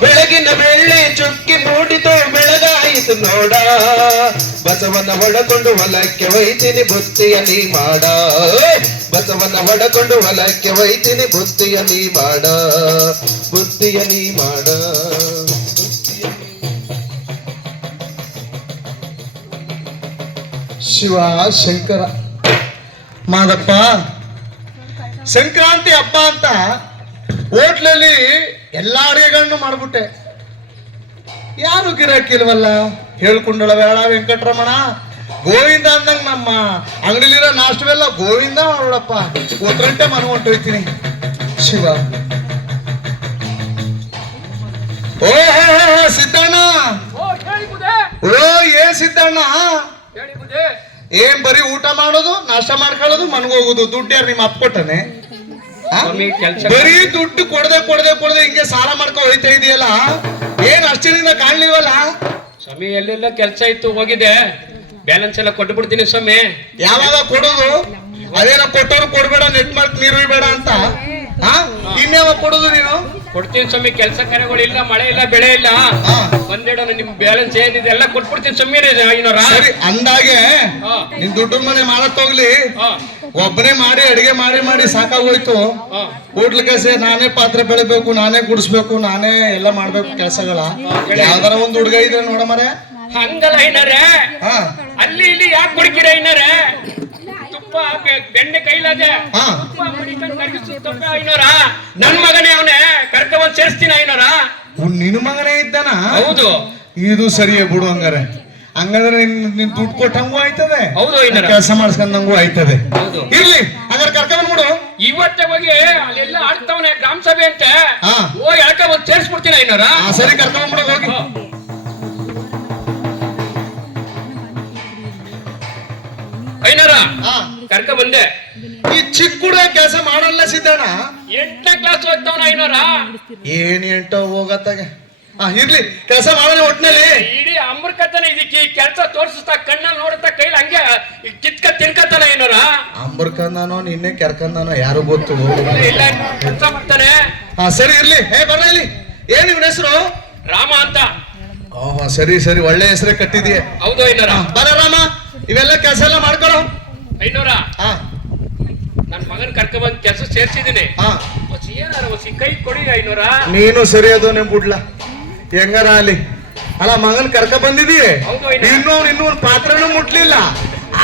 ಬೆಳಗಿನ ಬೆಳ್ಳಿ ಚುಕ್ಕಿ ಮೂಡಿತು, ಬೆಳಗಾಯಿತು ನೋಡ. ಬಸವನ ಹೊಡಕೊಂಡು ಹೊಲಕ್ಕೆ ಬುತ್ತಿಯ ನೀ ಮಾಡ. ಬಸವನ ಹೊಡಕೊಂಡು ಹೊಲಕ್ಕೆ ಬುತ್ತಿಯ ನೀ ಮಾಡ. ಬುತ್ತಿಯ ನೀ ಮಾಡ. ಶಿವ, ಶಂಕರ. ಮಾದಪ್ಪ, ಸಂಕ್ರಾಂತಿ ಹಬ್ಬ ಅಂತ ಹೋಟ್ಲಲ್ಲಿ ಎಲ್ಲಾ ಅಡುಗೆಗಳನ್ನು ಮಾಡ್ಬಿಟ್ಟೆ. ಯಾರು ಗಿರಾಕಿಲ್ವಲ್ಲ? ಹೇಳ್ಕೊಂಡಳ ಬೇಡ ವೆಂಕಟರಮಣ. ಗೋವಿಂದ ಅಂದಂಗೆ ನಮ್ಮ ಅಂಗಡಿಲಿರೋ ನಾಷ್ಟವೆಲ್ಲ ಗೋವಿಂದ ಮಾಡೋಡಪ್ಪ ಮನ ಮನೆ ಹೊಂಟೋಯ್ತೀನಿ. ಶಿವ. ಓ ಸಿದ್ದಣ್ಣ. ಓ ಏ ಸಿದ್ದಣ್ಣ. ಏನ್ ಬರೀ ಊಟ ಮಾಡೋದು ನಾಷ್ಟ ಮಾಡ್ಕೊಳ್ಳೋದು ಮನ್ಗೋಗುದು ದುಡ್ಡು ಯಾರು ನಿಮ್ಮ ಅಪ್ಪ ಕೊಟ್ಟನೆ? ಬರೀ ದುಡ್ಡು ಕೊಡದೆ ಕೊಡದೆ ಕೊಡದೆ ಹಿಂಗೆ ಸಾಲ ಮಾಡ್ಕೊ ಹೋಯ್ತಾ ಇದೆಯಲ್ಲ? ಏನ್ ಅಷ್ಟಿನಿಂದ ಕಾಣ್ಲಿವಲ್ಲ ಸ್ವಾಮಿ ಎಲ್ಲೆಲ್ಲ ಕೆಲ್ಸ ಇತ್ತು ಹೋಗಿದೆ. ಬ್ಯಾಲೆನ್ಸ್ ಎಲ್ಲ ಕೊಟ್ಟು ಬಿಡ್ತೀನಿ ಸ್ವಾಮಿ. ಯಾವಾಗ ಕೊಡೋದು? ಅದೇನೋ ಕೊಟ್ಟವ್ರು ಕೊಡ್ಬೇಡ ನೆಟ್ ಮಾರ್ಕ್ ನೀರು ಬೇಡ ಅಂತ? ಹಾ? ಇನ್ಯಾವಾಗ ಕೊಡೋದು ನೀನು? ಕೊಡ್ತೀನಿ ಸ್ವಾಮಿ ಕೆಲಸ ಕಾರ್ಯಗಳಿಲ್ಲ ಮಳೆ ಇಲ್ಲ ಬೆಳೆ ಇಲ್ಲ. ಬಂದಿಡೋಣ ನಿಮ್ ಬ್ಯಾಲೆನ್ಸ್ ಏನಿದೆ ಎಲ್ಲ ಕೊಟ್ಬಿಡ್ತೀನಿ ಸ್ವಾಮಿ ಸರಿ ಅಂದಾಗೆ. ನಿನ್ ದುಡ್ಡು ಮನೆ ಮಾಡಕ್ ಹೋಗ್ಲಿ. ಒಬ್ಬನೇ ಮಾಡಿ ಅಡಿಗೆ ಮಾಡಿ ಮಾಡಿ ಸಾಕಾಗೋಯ್ತು. ಹೋಟ್ಲಕ್ಕೆ ಸೇ ನಾನೇ ಪಾತ್ರೆ ಬೆಳಿಬೇಕು ನಾನೇ ಗುಡಿಸ್ಬೇಕು ನಾನೇ ಎಲ್ಲ ಮಾಡ್ಬೇಕು ಕೆಲಸಗಳ. ಯಾವ್ದಾರ ಒಂದ್ ಹುಡುಗ ಇದ್ರೆ ನೋಡ ಮರೆ ಹಂಗಲ್ಲ ಐನರೇ ಹಾ. ಅಲ್ಲಿ ಇಲ್ಲಿ ಯಾಕೆ ಕುಡ್ಕಿರ ಐನರೇ ತುಪ್ಪ ಬೆಣ್ಣೆ ಕೈಲಾದೆ. ತುಪ್ಪ ನನ್ ಮಗನೇ ಅವನೇ ಸೇರಿಸ್ತೀನಿ ಐನೂರ? ನಿನ್ನ ಮಗನೇ ಇದ್ದಾನ? ಹೌದು. ಇದು ಸರಿಯೇ ಬಿಡು ಹಂಗಾರೆ. ಹಂಗಾದ್ರೆ ನಿನ್ ದುಡ್ಡು ಕೊಟ್ಟಂಗೂ ಆಯ್ತದೆ? ಹೌದು, ಐನರ. ಕೆಲಸ ಮಾಡಿಸ್ಕೊಂಡಂಗೂ ಆಯ್ತದೆ. ಹೌದು. ಇರ್ಲಿ ಕರ್ಕೊಂಡ್ ಕರ್ಕೊಂಡ್ಬಿಡು ಇವತ್ತೆ ಹೋಗಿ ಅಲ್ಲೆಲ್ಲ ಆಡ್ತಾವನೆ ಗ್ರಾಮ ಸಭೆ ಅಂತೆ. ಹಾ. ಓ ಯಾಕೆ ಬಂದು ಸೇರಿಸ್ಬಿಡ್ತೀನಿ ಐನೋರ. ಆ ಸರಿ ಕರ್ಕೊಂಡ್ಬಿಡು ಹೋಗಿ. ಐನೋರ. ಕರ್ಕ ಬಂದೆ. ಈ ಚಿಕ್ಕ ಹುಡುಗ ಕೆಲಸ ಮಾಡಲ್ಲ ಸಿದ್ದಣ್ಣ. ಎಂಟನೇ ಕ್ಲಾಸ್ ಓದ್ತಾವನ ಐನೂರ? ಏನ್ ಎಂಟೋ ಹೋಗತ್ತಾಗ? ಹಾ ಇರ್ಲಿ ಕೆಲಸ ಮಾಡೋಣ ಒಟ್ನಲ್ಲಿ. ಇಡೀ ಅಮೃಕತನ ಇದಕ್ಕೆ ಈ ಕೆಲಸ ತೋರಿಸ್ತಾ ಕಣ್ಣಲ್ಲಿ ನೋಡುತ್ತಾ ಕೈಲಿ ಹಂಗೆ ಕಿತ್ಕ ತಿನ್ಕತ್ತಾನ ಐನೋರ? ಅಂಬರ್ಕಂದನೋ ನಿನ್ನೆ ಕೆರ್ಕಂದನೋ ಯಾರು ಗೊತ್ತು? ಇಲ್ಲ ಕೆಲಸ ಮಾಡ್ತಾನೆ. ಹಾ ಸರಿ ಇರ್ಲಿ. ಹೇ ಬರ್ಲ ಇಲ್ಲಿ. ಏನ್ ಇವನ ಹೆಸರು? ರಾಮ ಅಂತ. ಓಹೋ ಸರಿ ಸರಿ. ಒಳ್ಳೆ ಹೆಸರೇ ಕಟ್ಟಿದೀಯ. ಹೌದು ಐನೋರ. ಬರ ರಾಮ. ಇವೆಲ್ಲ ಕೆಲಸ ಎಲ್ಲ ಮಾಡ್ಕೊಳ ಐನೋರ. ಹಾ ನನ್ ಮಗನ ಕರ್ಕ ಬಂದ್ ಕೆಲಸ ಸೇರ್ಸಿದೀನಿ. ಏನಾರ ಒಸಿ ಕೈ ಕೊಡಿ ಐನೂರ. ನೀನು ಸರಿಯೋದು ನಿಮ್ ಬುಡ್ಲ ಹೆಂಗಾರ ಅಲ್ಲಿ? ಅಲ್ಲ ಮಗನ್ ಕರ್ಕ ಬಂದಿದೀಯ ಹೌದು, ಐನ. ಇನ್ನೂ ಇನ್ನೂ ಒಂದ್ ಪಾತ್ರನೂ ಮುಟ್ಲಿಲ್ಲ.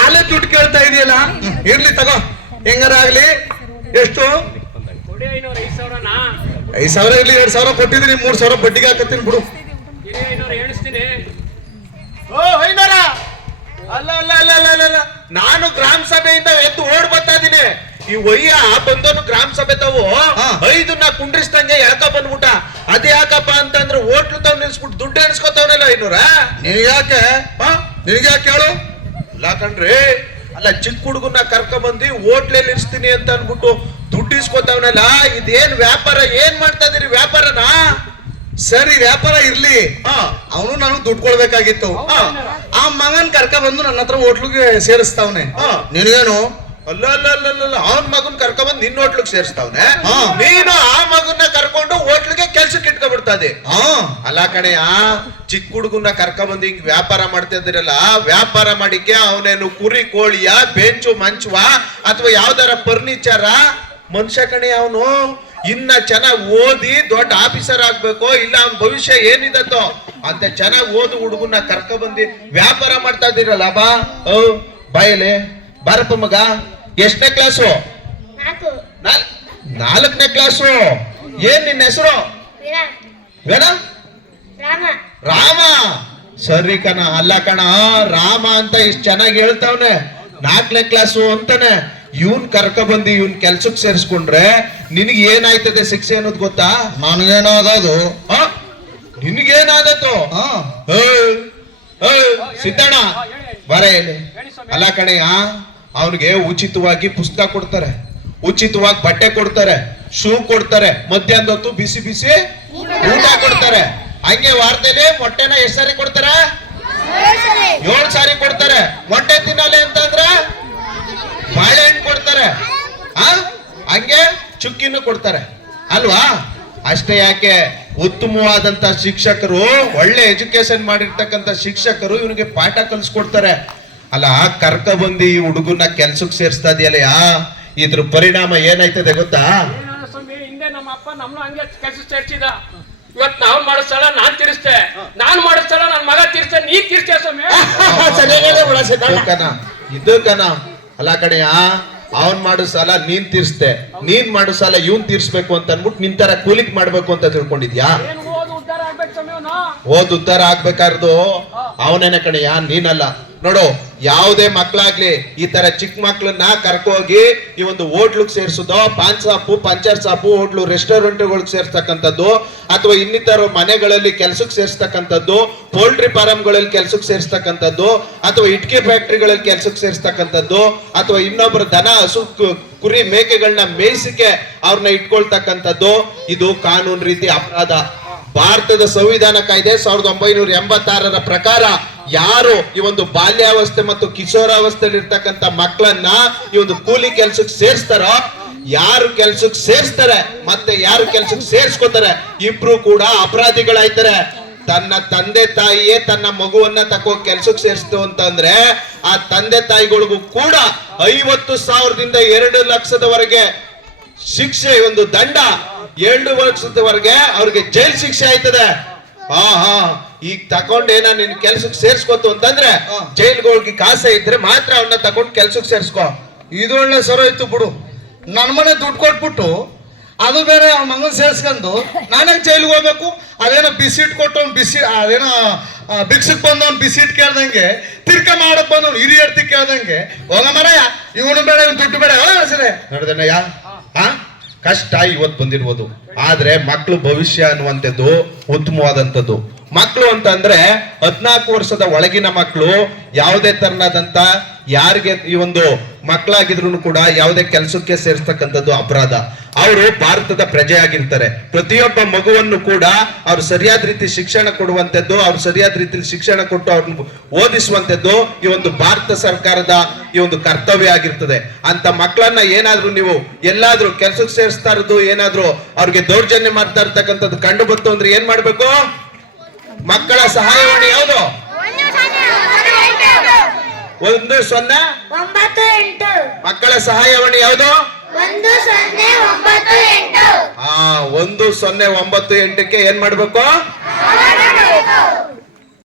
ಆಲೆ ದುಡ್ಡು ಕೇಳ್ತಾ ಇದೆಯಲ್ಲ? ಇರ್ಲಿ ತಗೋ. ಹೆಂಗಾರ ಆಗ್ಲಿ? ಎಷ್ಟು? ಕೊಡಿ ಐನೂರ ಐದ್ ಸಾವಿರನಾ ಐದ್ ಸಾವಿರ ಇರ್ಲಿ ಎರಡ್ ಸಾವಿರ ಕೊಟ್ಟಿದ್ದೀನಿ ಮೂರ್ ಸಾವಿರ ಬಡ್ಡಿಗೆ ಹಾಕತ್ತೀನಿ ಬಿಡು. ಅಲ್ಲ ಅಲ್ಲ ಅಲ್ಲ ಅಲ್ಲ ಅಲ್ಲ, ಅಲ್ಲ. ನಾನು ಗ್ರಾಮ ಸಭೆಯಿಂದ ಎದ್ದು ಓಡ್ ಬರ್ತಾ ಇದೀನಿ ಈ ಒಯ್ಯ ಬಂದೋನು ಗ್ರಾಮ ಸಭೆ ತಾವು. ಐದು ಐದನ್ನ ಕುಂಡ್ರಿಸ್ದಂಗೆ ಯಾಕ ಬಂದ್ಬಿಟ್ಟ ಅದ್ ಯಾಕಪ್ಪ ಅಂತಂದ್ರೆ ಹೋಟ್ಲು ತಾವ್ ನಿಲ್ಸ್ಬಿಟ್ಟು ದುಡ್ಡು ಎಣಿಸ್ಕೊತಾವನಲ್ಲ ಐನೂರ? ನಿನಗೆ ಯಾಕೆ ಹಾ? ನಿನಗೆ ಯಾಕೆ ಹೇಳು? ಇಲ್ಲ ಕಣ್ರಿ. ಅಲ್ಲ ಚಿಕ್ಕ ಹುಡುಗನ್ನ ಕರ್ಕ ಬಂದು ಹೋಟ್ಲಲ್ಲಿ ಇರ್ಸ್ತೀನಿ ಅಂತ ಅನ್ಬಿಟ್ಟು ದುಡ್ಡು ಇಸ್ಕೊತಾವನಲ್ಲ ಇದೇನ್ ವ್ಯಾಪಾರ? ಏನ್ ಮಾಡ್ತಾ ಇದೀರಿ ವ್ಯಾಪಾರನಾ? ಸರಿ ವ್ಯಾಪಾರ ಇರ್ಲಿ. ಹಾ. ಅವನು ನಾನು ದುಡ್ಡು ಕೊಡ್ಬೇಕಾಗಿತ್ತು. ಆ ಮಗನ್ ಕರ್ಕ ಬಂದು ನನ್ನ ಹತ್ರ ಹೋಟ್ಲಿಗೆ ಸೇರಿಸ್ತಾವನೆ. ನಿನಗೇನು? ಅಲ್ಲ ಅಲ್ಲ ಅಲ್ಲ ಅಲ್ಲ, ಅಲ್ಲ ಅವನ್ ಮಗನ್ ಕರ್ಕೊಂಡ್ ನಿನ್ನ ಹೋಟ್ಲಿಗೆ ಸೇರಿಸ್ತಾವ್ನೆ. ನೀನು ಆ ಮಗನ್ನ ಕರ್ಕೊಂಡು ಹೋಟ್ಲಿಗೆ ಕೆಲ್ಸಕ್ಕೆ ಇಟ್ಕೊಬಿಡ್ತದೆ ಅಲ್ಲ ಕಣೆಯ ಚಿಕ್ಕ ಹುಡುಗನ್ನ ಕರ್ಕೊಂಡ್ ಹಿಂಗ್ ವ್ಯಾಪಾರ ಮಾಡ್ತಾ ಇದ್ರಲ್ಲ ವ್ಯಾಪಾರ ಮಾಡಿಕೆ ಅವನೇನು ಕುರಿ ಕೋಳಿಯ ಬೆಂಚು ಮಂಚುವ ಅಥವಾ ಯಾವ್ದಾರ ಫರ್ನಿಚರ ಮನುಷ್ಯ ಕಣೆ ಅವನು ಇನ್ನ ಚೆನ್ನಾಗಿ ಓದಿ ದೊಡ್ಡ ಆಫೀಸರ್ ಆಗ್ಬೇಕು ಇಲ್ಲ ಅವನ ಭವಿಷ್ಯ ಏನಿದತ್ತೋ ಅಂತ ಚೆನ್ನಾಗಿ ಓದು ಹುಡುಗನ್ನ ಕರ್ಕ ಬಂದಿ ವ್ಯಾಪಾರ ಮಾಡ್ತಾ ಇದ್ದೀರಲ್ಲ ಬಾ. ಓ ಬಾಯಲೆ ಬಾರಪ್ಪ ಮಗ. ಎಷ್ಟನೇ ಕ್ಲಾಸು ನಾಲ್ಕು. ನಾಲ್ಕನೇ ಕ್ಲಾಸು ಏನ್ ನಿನ್ನ ಹೆಸರು? ಬೇಡ ರಾಮ. ರಾಮ. ಸರಿ ಕಣ ಅಲ್ಲ ಕಣ ರಾಮ ಅಂತ ಇಷ್ಟ ಚೆನ್ನಾಗಿ ಹೇಳ್ತಾವನೆ. ನಾಲ್ಕನೇ ಕ್ಲಾಸು ಅಂತಾನೆ. ಇವನ್ ಕರ್ಕ ಬಂದು ಇವನ್ ಕೆಲ್ಸಕ್ ಸೇರಿಸ್ಕೊಂಡ್ರೆ ನಿನಗೆ ಏನಾಯ್ತದೆ ಶಿಕ್ಷೆ ಅನ್ನೋದು ಗೊತ್ತಾ? ನನಗೇನಾದದು? ಆ? ನಿನಗೇನಾದತ್ತು ಸಿದ್ದಣ್ಣ ಬರ ಹೇಳಿ. ಅಲ್ಲ ಕಣಯ್ಯ ಅವನಿಗೆ ಉಚಿತವಾಗಿ ಪುಸ್ತಕ ಕೊಡ್ತಾರೆ. ಉಚಿತವಾಗಿ ಬಟ್ಟೆ ಕೊಡ್ತಾರೆ, ಶೂ ಕೊಡ್ತಾರೆ, ಮಧ್ಯಾಹ್ನದ ಹೊತ್ತು ಬಿಸಿ ಬಿಸಿ ಊಟ ಕೊಡ್ತಾರೆ. ಹಂಗೆ ವಾರದಲ್ಲಿ ಮೊಟ್ಟೆನ ಎಷ್ಟ್ ಸಾರಿ ಕೊಡ್ತಾರ? ಏಳು ಸಾರಿ ಕೊಡ್ತಾರೆ. ಮೊಟ್ಟೆ ತಿನ್ನಲೆ ಅಂತಂದ್ರ ಬಾಳೆಹಣ್ಣು ಕೊಡ್ತಾರೆ. ಆ? ಹಂಗೆ ಚುಕ್ಕಿನೂ ಕೊಡ್ತಾರೆ. ಅಲ್ವಾ? ಅಷ್ಟೇ ಯಾಕೆ? ಉತ್ತಮವಾದಂತ ಶಿಕ್ಷಕರು, ಒಳ್ಳೆ ಎಜುಕೇಶನ್ ಮಾಡಿರ್ತಕ್ಕಂತ ಶಿಕ್ಷಕರು ಇವನಿಗೆ ಪಾಠ ಕಲಿಸ್ಕೊಡ್ತಾರೆ. ಅಲ್ಲ ಕರ್ಕ ಬಂದು ಈ ಹುಡುಗನ ಕೆಲ್ಸಕ್ಕೆ ಸೇರಿಸ್ತಾ ಇದೆಯಲ್ಲ ಯಾ? ಇದ್ರ ಪರಿಣಾಮ ಏನಾಯ್ತದೆ ಗೊತ್ತಾ? ಏನೋ ಸ್ವಾಮಿ ಹಿಂದೆ ನಮ್ಮ ಅಪ್ಪ ನಮ್ಮ ಹಂಗೆ ಕೆಲಸ ಸೇರ್ಸಿದ. ಇವತ್ ನಾವ್ ಮಾಡೋ ಸಲ ನಾನ್ ತೀರಿಸ್ತೆ ನಾನ್ ಮಾಡೋ ಸ್ಥಳ ನನ್ ಮಗ ತೀರ್ಸ್ತೆ ನೀ ತೀರ್ಸ್ತೀಯ ಸ್ವಾಮಿ. ಇದು ಕಣ ಇದು ಕಣ ಅಲ್ಲ ಕಣಯ್ಯ ಅವನ್ ಮಾಡೋ ಸಾಲ ನೀನ್ ತೀರ್ಸ್ತೆ ನೀನ್ ಮಾಡೋ ಸಾಲ ಇವನ್ ತೀರ್ಸ್ಬೇಕು ಅಂತ ಅನ್ಬಿಟ್ಟು ನಿನ್ ತರ ಕೂಲಿಗ್ ಮಾಡ್ಬೇಕು ಅಂತ ತಿಳ್ಕೊಂಡಿದ್ಯಾ? ಏನ್ ಓದು ಉದ್ಧಾರ ಆಗ್ಬೇಕು ಸ್ವಾಮಿ ಅವನು? ಓದ್ ಉದ್ದಾರ ಆಗ್ಬೇಕಾರ್ದು? ಅವನೇನೆ ಕಣಯ್ಯ ನೀನಲ್ಲ. ನೋಡು, ಯಾವುದೇ ಮಕ್ಕಳಾಗ್ಲಿ ಈ ತರ ಚಿಕ್ಕ ಮಕ್ಕಳನ್ನ ಕರ್ಕೋಗಿ ಈ ಒಂದು ಹೋಟ್ಲಿಗೆ ಸೇರಿಸೋದು, paan shop, puncture shop, hotel ರೆಸ್ಟೋರೆಂಟ್ಗಳಿಗೆ ಸೇರ್ಸ್ತಕ್ಕಂಥದ್ದು, ಅಥವಾ ಇನ್ನಿತರ ಮನೆಗಳಲ್ಲಿ ಕೆಲ್ಸಕ್ಕೆ ಸೇರಿಸ್ತಕ್ಕಂಥದ್ದು, ಪೋಲ್ಟ್ರಿ ಫಾರಂಗಳಲ್ಲಿ ಕೆಲ್ಸಕ್ಕೆ ಸೇರಿಸ್ತಕ್ಕಂಥದ್ದು, ಅಥವಾ ಇಟ್ಕೆ ಫ್ಯಾಕ್ಟ್ರಿಗಳಲ್ಲಿ ಕೆಲ್ಸಕ್ಕೆ ಸೇರಿಸ್ತಕ್ಕಂಥದ್ದು, ಅಥವಾ ಇನ್ನೊಬ್ಬರ ದನ, ಹಸು ಕುರಿ ಮೇಕೆಗಳನ್ನ ಮೇಯಿಸಿಕೆ ಅವ್ರನ್ನ ಇಟ್ಕೊಳ್ತಕ್ಕಂಥದ್ದು, ಇದು ಕಾನೂನು ರೀತಿ ಅಪರಾಧ. ಭಾರತದ ಸಂವಿಧಾನ ಕಾಯ್ದೆ ಸಾವಿರದ ಒಂಬೈನೂರ ಎಂಬತ್ತಾರರ ಪ್ರಕಾರ ಯಾರು ಈ ಒಂದು ಬಾಲ್ಯಾವಸ್ಥೆ ಮತ್ತು ಕಿಶೋರಾವಸ್ಥೆಯಲ್ಲಿ ಇರ್ತಕ್ಕಂಥ ಮಕ್ಕಳನ್ನ ಈ ಒಂದು ಕೂಲಿ ಕೆಲ್ಸಕ್ಕೆ ಸೇರಿಸ್ತಾರೋ, ಯಾರು ಕೆಲ್ಸಕ್ಕೆ ಸೇರಿಸ್ತಾರೆ, ಮತ್ತೆ ಯಾರು ಕೆಲ್ಸಕ್ಕೆ ಸೇರಿಸ್ಕೋತಾರೆ ಇಬ್ರು ಕೂಡ ಅಪರಾಧಿಗಳಾಯ್ತಾರೆ. ತನ್ನ ತಂದೆ ತಾಯಿಯೇ ತನ್ನ ಮಗುವನ್ನ ತಕೋ ಕೆಲ್ಸಕ್ಕೆ ಸೇರಿಸ್ತು ಅಂತಂದ್ರೆ, ಆ ತಂದೆ ತಾಯಿಗಳಿಗೂ ಕೂಡ ಐವತ್ತು ಸಾವಿರದಿಂದ ಎರಡು ಲಕ್ಷದವರೆಗೆ ಶಿಕ್ಷೆ ಒಂದು ದಂಡ. ಎರಡು ವರ್ಷದವರೆಗೆ ಅವ್ರಿಗೆ ಜೈಲ್ ಶಿಕ್ಷೆ ಆಯ್ತದೆ. ಹಾ ಹಾ ಈಗ ತಕೊಂಡೇನ ನಿನ್ ಕೆಲ್ಸಕ್ಕೆ ಸೇರ್ಸ್ಕೊತು ಅಂತಂದ್ರೆ ಜೈಲ್ಗಳಿಗೆ ಹೋಗಿ ಕಾಸೆ ಇದ್ರೆ ಮಾತ್ರ ಅವನ್ನ ತಕೊಂಡ್ ಕೆಲ್ಸಕ್ಕೆ ಸೇರ್ಸ್ಕೊ. ಇದೊಳ್ಳೆ ಸರೋಯ್ತು ಬಿಡು. ನನ್ನ ಮನೆ ದುಡ್ಡು ಕೊಟ್ಬಿಟ್ಟು ಅದು ಬೇರೆ ಅವ್ನ ಮಗನ ಸೇರ್ಸ್ಕೊಂಡು ನಾನೇ ಜೈಲಿಗೆ ಹೋಗ್ಬೇಕು. ಅದೇನೋ ಬಿಸಿಟ್ ಕೊಟ್ಟು ಅವ್ನು ಬಿಸಿ ಅದೇನೋ ಭಿಕ್ಷಕ್ ಬಂದವ್ನು ಬಿಸಿಟ್ ಕೇಳ್ದಂಗೆ ತಿರ್ಕ ಮಾಡಕ್ ಬಂದವ್ನು ಹಿರಿಯರ್ತಿ ಕೇಳ್ದಂಗೆ ಹೋಗ ಮರಯ ಇವನು ಬೇಡ ಇವ್ನು ದುಡ್ಡು ಬೇಡ ಸರಿ ನಡೆದನಯ್ಯ ಹಾ ಕಷ್ಟ ಇವತ್ತು ಬಂದಿರ್ಬೋದು. ಆದ್ರೆ ಮಕ್ಳು ಭವಿಷ್ಯ ಅನ್ನುವಂಥದ್ದು ಉತ್ತಮವಾದಂಥದ್ದು. ಮಕ್ಕಳು ಅಂತ ಅಂದ್ರೆ ಹದ್ನಾಲ್ಕು ವರ್ಷದ ಒಳಗಿನ ಮಕ್ಕಳು ಯಾವುದೇ ತರನಾದಂತ ಯಾರಿಗೆ ಈ ಒಂದು ಮಕ್ಕಳಾಗಿದ್ರು ಕೂಡ ಯಾವುದೇ ಕೆಲಸಕ್ಕೆ ಸೇರಿಸ್ತಕ್ಕಂಥದ್ದು ಅಪರಾಧ. ಅವರು ಭಾರತದ ಪ್ರಜೆ ಆಗಿರ್ತಾರೆ ಪ್ರತಿಯೊಬ್ಬ ಮಗುವನ್ನು ಕೂಡ ಅವ್ರು ಸರಿಯಾದ ರೀತಿ ಶಿಕ್ಷಣ ಕೊಡುವಂತದ್ದು ಅವ್ರು ಸರಿಯಾದ ರೀತಿಯಲ್ಲಿ ಶಿಕ್ಷಣ ಕೊಟ್ಟು ಅವ್ರನ್ನ ಓದಿಸುವಂತದ್ದು ಈ ಒಂದು ಭಾರತ ಸರ್ಕಾರದ ಈ ಒಂದು ಕರ್ತವ್ಯ ಆಗಿರ್ತದೆ. ಅಂತ ಮಕ್ಕಳನ್ನ ಏನಾದ್ರೂ ನೀವು ಎಲ್ಲಾದ್ರೂ ಕೆಲಸಕ್ಕೆ ಸೇರಿಸ್ತಾ ಇರೋದು ಏನಾದ್ರೂ ಅವ್ರಿಗೆ ದೌರ್ಜನ್ಯ ಮಾಡ್ತಾ ಇರ್ತಕ್ಕಂಥದ್ದು ಕಂಡು ಬಂತು ಅಂದ್ರೆ ಏನ್ ಮಾಡ್ಬೇಕು? ಮಕ್ಕಳ ಸಹಾಯವಾಣಿ ಯಾವುದು? ಒಂದು ಸೊನ್ನೆ. ಒಂಬತ್ತು ಎಂಟು ಮಕ್ಕಳ ಸಹಾಯವಾಣಿ ಯಾವುದು? ಒಂದು ಸೊನ್ನೆ ಒಂಬತ್ತು ಎಂಟು ಆ, ಒಂದು ಸೊನ್ನೆ ಒಂಬತ್ತು ಎಂಟಕ್ಕೆ ಏನ್ ಮಾಡ್ಬೇಕು?